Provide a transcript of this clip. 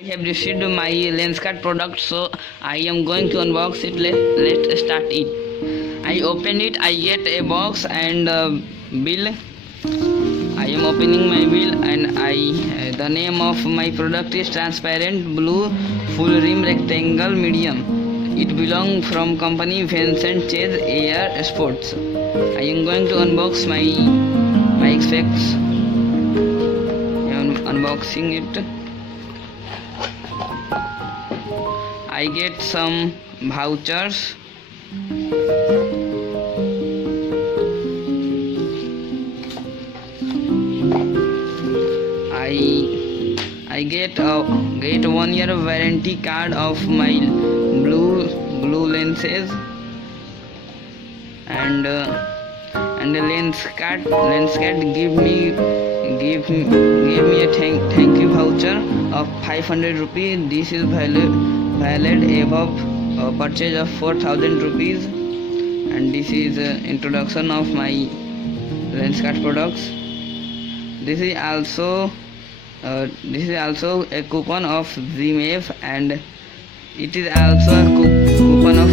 I have received my Lenskart product, so I am going to unbox it. Let's start it. I open it. I get a box and bill. I am opening my bill, and the name of my product is transparent blue full rim rectangle medium. It belongs from company Vincent Chase Air Sports. I am going to unbox my specs. I am unboxing it. I get some vouchers. I get 1 year warranty card of my blue lenses, and the Lenskart gave me a thank you voucher of 500 rupees. This is valid above purchase of 4,000 rupees, and this is introduction of my Lenskart products. This is also a coupon of ZMF, and it is also a coupon of